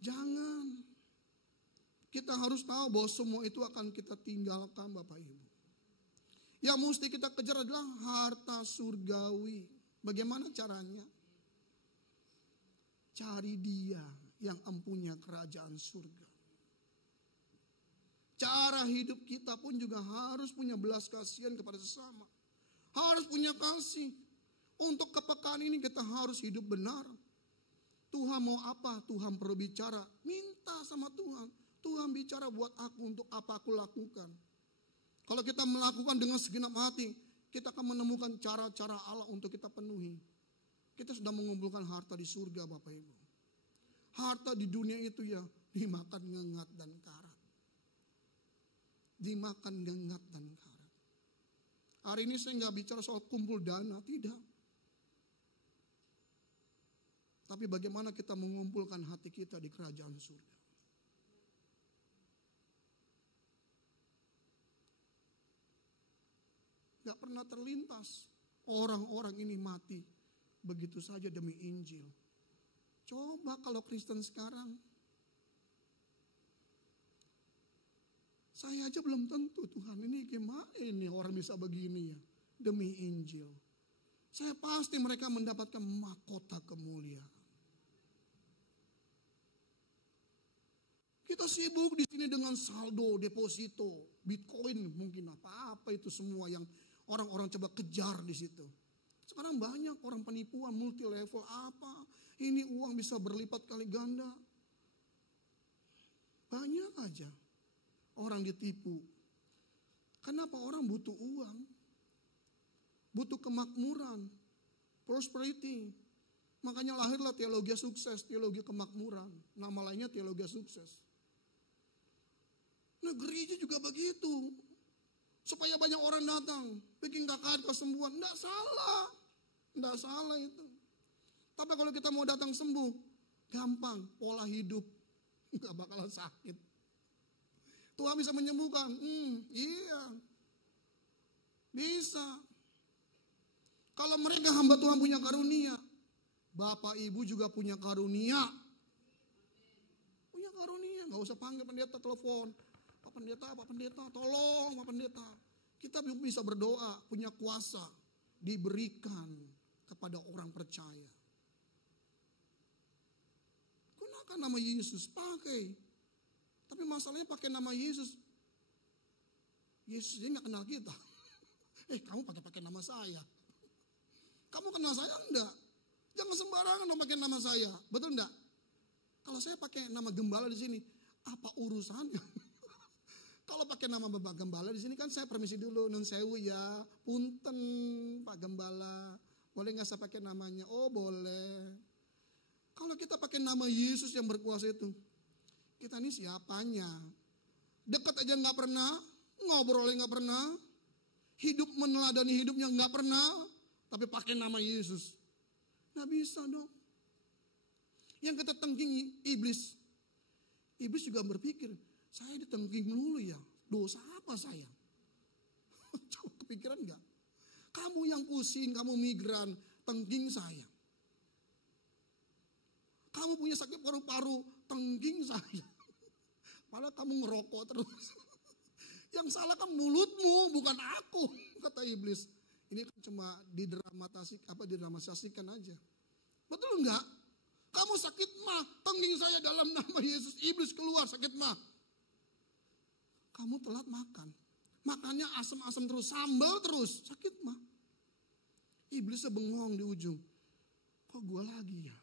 Jangan. Kita harus tahu bahwa semua itu akan kita tinggalkan Bapak Ibu. Yang mesti kita kejar adalah harta surgawi. Bagaimana caranya? Cari Dia yang empunya kerajaan surga. Cara hidup kita pun juga harus punya belas kasihan kepada sesama. Harus punya kasih. Untuk kepekaan ini kita harus hidup benar. Tuhan mau apa? Tuhan perlu bicara. Minta sama Tuhan. Tuhan bicara buat aku, untuk apa aku lakukan. Kalau kita melakukan dengan segenap hati, kita akan menemukan cara-cara Allah untuk kita penuhi. Kita sudah mengumpulkan harta di surga Bapak Ibu. Harta di dunia itu ya dimakan ngengat dan karat. Dimakan ngengat dan karat. Hari ini saya nggak bicara soal kumpul dana, tidak. Tapi bagaimana kita mengumpulkan hati kita di kerajaan surga. Gak pernah terlintas orang-orang ini mati begitu saja demi Injil. Coba kalau Kristen sekarang. Saya aja belum tentu, Tuhan ini gimana ini orang bisa begini ya. Demi Injil. Saya pasti mereka mendapatkan mahkota kemuliaan. Kita sibuk di sini dengan saldo, deposito, Bitcoin, mungkin apa-apa itu semua yang orang-orang coba kejar di situ. Sekarang banyak orang penipuan multi level apa? Ini uang bisa berlipat kali ganda. Banyak aja orang ditipu. Kenapa orang butuh uang? Butuh kemakmuran, prosperity. Makanya lahirlah teologi sukses, teologi kemakmuran. Nama lainnya teologi sukses. Nah gereja juga begitu. Supaya banyak orang datang. Bikin KKR kesembuhan. Tidak salah. Tidak salah itu. Tapi kalau kita mau datang sembuh. Gampang. Pola hidup. Gak bakalan sakit. Tuhan bisa menyembuhkan. Iya. Bisa. Kalau mereka hamba Tuhan punya karunia. Bapak ibu juga punya karunia. Punya karunia. Gak usah panggil pendeta telepon. Pak pendeta, tolong Pak pendeta. Kita bisa berdoa, punya kuasa, diberikan kepada orang percaya. Gunakan nama Yesus, pakai. Tapi masalahnya pakai nama Yesus. Yesus dia gak kenal kita. Kamu pakai nama saya. Kamu kenal saya enggak? Jangan sembarangan dong pakai nama saya. Betul enggak? Kalau saya pakai nama gembala di sini, apa urusannya? Kalau pakai nama Bapak Gembala di sini kan saya permisi dulu, nun sewu ya, punten Pak Gembala, boleh nggak saya pakai namanya? Oh boleh. Kalau kita pakai nama Yesus yang berkuasa itu, kita ini siapanya? Dekat aja nggak pernah, ngobrolnya nggak pernah, hidup meneladani hidupnya nggak pernah, tapi pakai nama Yesus, nggak bisa dong. Yang kita tengking iblis juga berpikir. Saya ditengking dulu ya, dosa apa saya? Coba kepikiran enggak? Kamu yang pusing, kamu migran, tengking saya. Kamu punya sakit paru-paru, tengking saya. Padahal kamu ngerokok terus. Yang salah kan mulutmu, bukan aku, kata iblis. Ini kan cuma didramatisasikan aja. Betul enggak? Kamu sakit mah, tengking saya dalam nama Yesus, iblis keluar sakit mah. kamu telat makan. Makannya asam-asam terus, sambal terus, sakit mah. Iblisnya bengong di ujung. Kok gue lagi ya?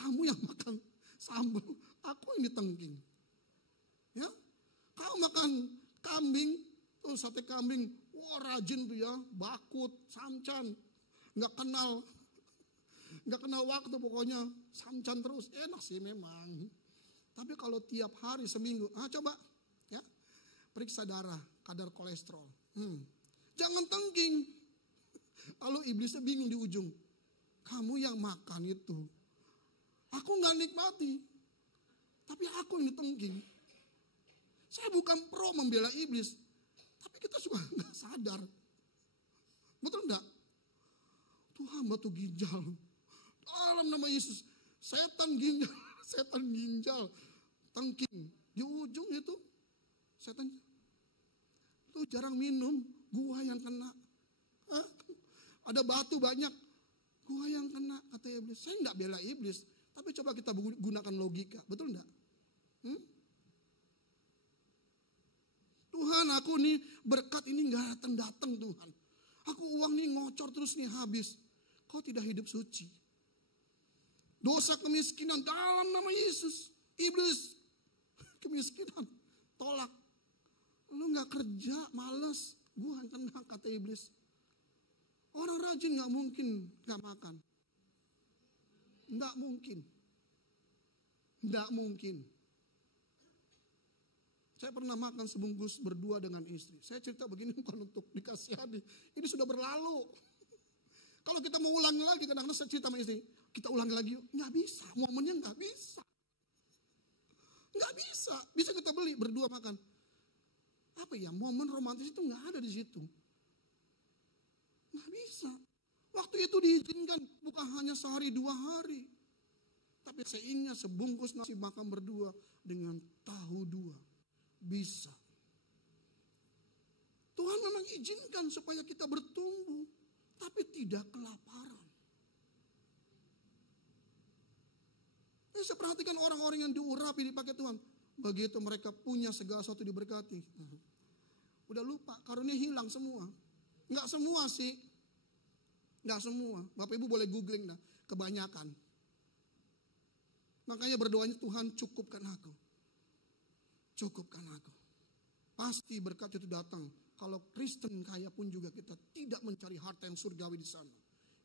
Kamu yang makan sambal, aku yang ditengking. Ya, kau makan kambing, tuh sate kambing, wah rajin tuh ya, bakut, samcan, nggak kenal waktu pokoknya, samcan terus, enak sih memang. Tapi kalau tiap hari seminggu, coba ya, periksa darah, kadar kolesterol. Jangan tengking. Lalu iblisnya bingung di ujung. Kamu yang makan itu. Aku gak nikmati. Tapi aku yang ditengking. Saya bukan pro membela iblis. Tapi kita suka gak sadar. Betul enggak? Tuh hamba tuh ginjal. Dalam nama Yesus. Setan ginjal. Tengking. Di ujung itu. Setan. Lu jarang minum. Gua yang kena. Ada batu banyak. Gua yang kena, kata iblis. Saya enggak bela iblis. Tapi coba kita gunakan logika. Betul enggak? Tuhan, aku nih berkat ini enggak datang Tuhan. Aku uang nih ngocor terus nih habis. Kau tidak hidup suci. Dosa kemiskinan dalam nama Yesus. Iblis. Kemiskinan. Tolak. Lu enggak kerja, males. Gua yang kena, kata iblis. Orang rajin gak mungkin gak makan. Gak mungkin. Saya pernah makan sebungkus berdua dengan istri. Saya cerita begini bukan untuk dikasihani. Ini sudah berlalu. Kalau kita mau ulangi lagi, kadang-kadang saya cerita sama istri. Kita ulangi lagi yuk. Gak bisa, momennya gak bisa. Gak bisa. Bisa kita beli berdua makan. Apa ya, momen romantis itu gak ada di situ. Nggak bisa. Waktu itu diizinkan bukan hanya sehari 2 hari. Tapi saya ingat sebungkus nasi makan berdua dengan tahu 2. Bisa. Tuhan memang izinkan supaya kita bertumbuh. Tapi tidak kelaparan. Saya perhatikan orang-orang yang diurapi dipakai Tuhan. Begitu mereka punya segala sesuatu diberkati. Udah lupa, karunia hilang semua. Enggak semua sih. Enggak semua. Bapak Ibu boleh googling dah. Kebanyakan. Makanya berdoanya Tuhan cukupkan aku. Cukupkan aku. Pasti berkat itu datang. Kalau Kristen kaya pun juga kita tidak mencari harta yang surgawi di sana.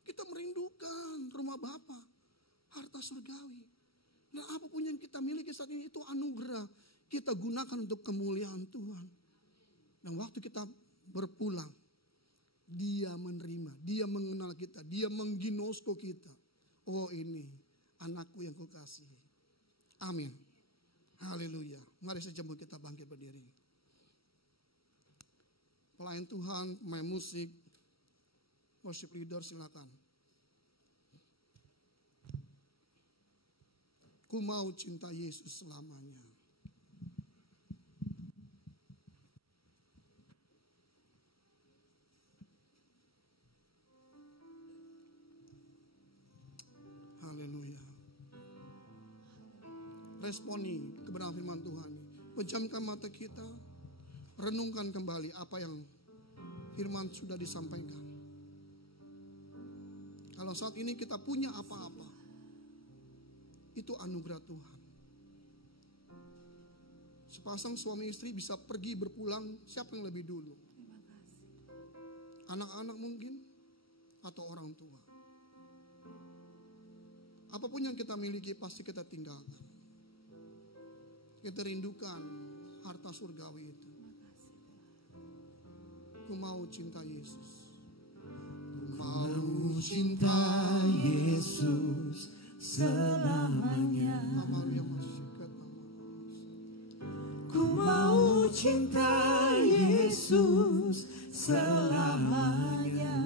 Kita merindukan rumah Bapa. Harta surgawi. Dan apapun yang kita miliki saat ini itu anugerah. Kita gunakan untuk kemuliaan Tuhan. Dan waktu kita berpulang. Dia menerima, dia mengenal kita, dia mengginosko kita. Oh ini anakku yang kukasihi. Amin. Haleluya. Mari sejemput kita bangkit berdiri. Pelayan Tuhan, pemain musik, worship leader silakan. Ku mau cinta Yesus selamanya. Haleluya. Responi kebenaran firman Tuhan. Pejamkan mata kita. Renungkan kembali apa yang firman sudah disampaikan. Kalau saat ini kita punya apa-apa, itu anugerah Tuhan. Sepasang suami istri bisa pergi berpulang, siapa yang lebih dulu? Anak-anak mungkin, atau orang tua. Apapun yang kita miliki pasti kita tinggalkan. Kita rindukan harta surgawi itu. Ku mau cinta Yesus. Ku mau cinta Yesus selamanya. Ku mau cinta Yesus selamanya.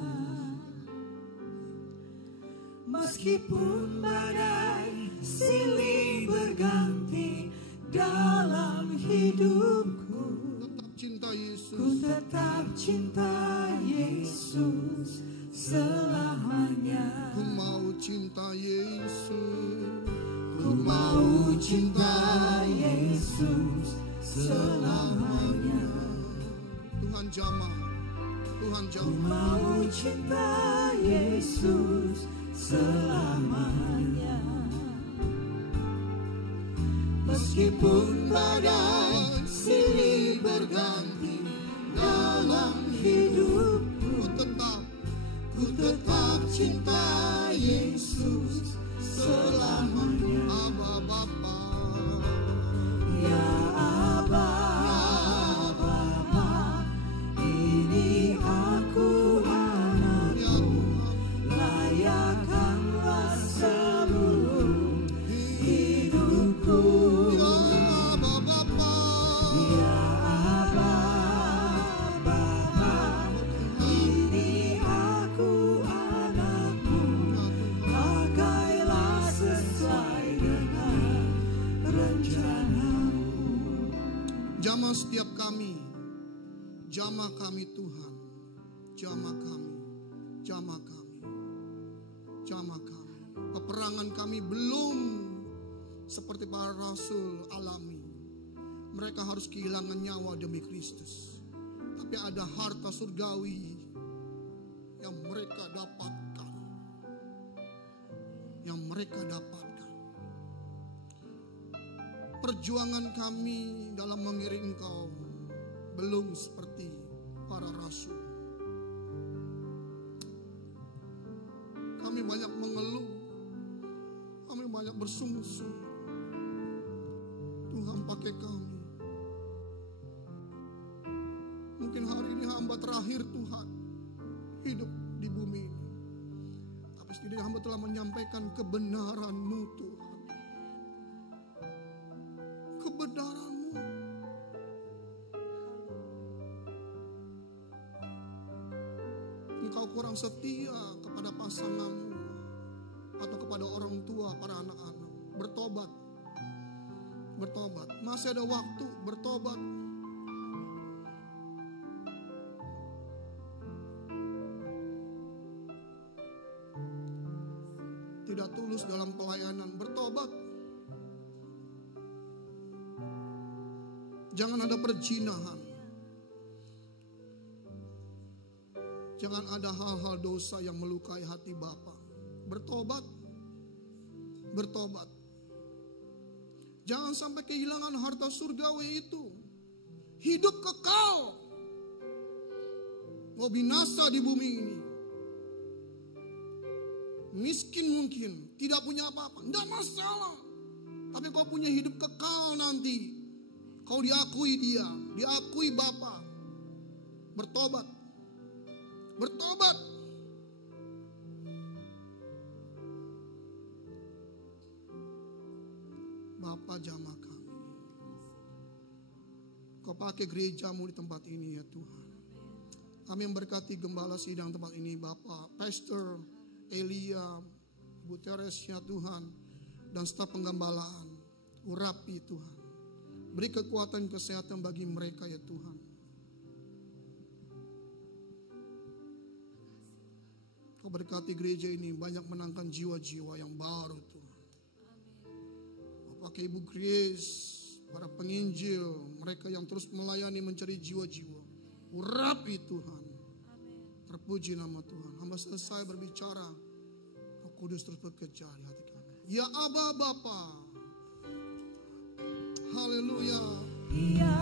Meskipun badai silih berganti dalam hidupku, tetap cinta Yesus. ku tetap cinta Yesus selamanya. Ku mau cinta Yesus. Ku mau cinta Yesus selamanya. Tuhan jamah, Tuhan jamah. Mau cinta Yesus selamanya. Meskipun badai silih berganti dalam hidupku, ku tetap cinta Yesus selamanya. Abba Bapa, Ya Abba, Bapa, ini aku anakmu, layakkanlah seluruh hidupku. ya Abba Bapa, Ya Abba, Bapa, ini aku anakmu, pakailah sesuai dengan rencanamu. jamah setiap kami, jamah kami Tuhan, jamah kami, jamah kami, jamah kami. Peperangan kami belum seperti para rasul alami. Mereka harus kehilangan nyawa demi Kristus. Tapi ada harta surgawi yang mereka dapatkan. Yang mereka dapatkan. Perjuangan kami dalam mengiring Engkau belum seperti para rasul. Kami banyak mengeluh. Kami banyak bersungguh-sungguh. Tuhan pakai kami. Mungkin hari ini hamba terakhir Tuhan hidup di bumi ini. Tapi setidaknya hamba telah menyampaikan kebenaran-Mu Tuhan. Kebenaran-Mu. Engkau kurang setia kepada pasangan-Mu atau kepada orang tua, para anak-anak. Bertobat. Bertobat. Masih ada waktu bertobat. Tidak tulus dalam pelayanan, bertobat. Jangan ada perzinahan. Jangan ada hal-hal dosa yang melukai hati Bapa. Bertobat. Bertobat. Jangan sampai kehilangan harta surgawi itu. Hidup kekal. Mau binasa di bumi ini. Miskin mungkin, tidak punya apa-apa, tidak masalah. Tapi kau punya hidup kekal nanti. Kau diakui Dia, diakui Bapa. Bertobat. Bertobat. Bapa, jamah kami. Kau pakai gerejamu di tempat ini ya Tuhan. Kami memberkati gembala sidang tempat ini, Bapak, Pastor Elia, Ibu Teresya Tuhan, dan staf penggembalaan. Urapi Tuhan. Beri kekuatan kesehatan bagi mereka ya Tuhan. Kau berkati gereja ini banyak menangkan jiwa-jiwa yang baru Tuhan. Pakai Ibu Grace, para penginjil, mereka yang terus melayani mencari jiwa-jiwa. Urapi Tuhan. Terpuji nama Tuhan. Hamba selesai berbicara. Roh Kudus terus bekerja di hati kami. Ya Abba Bapa. Haleluya. Ya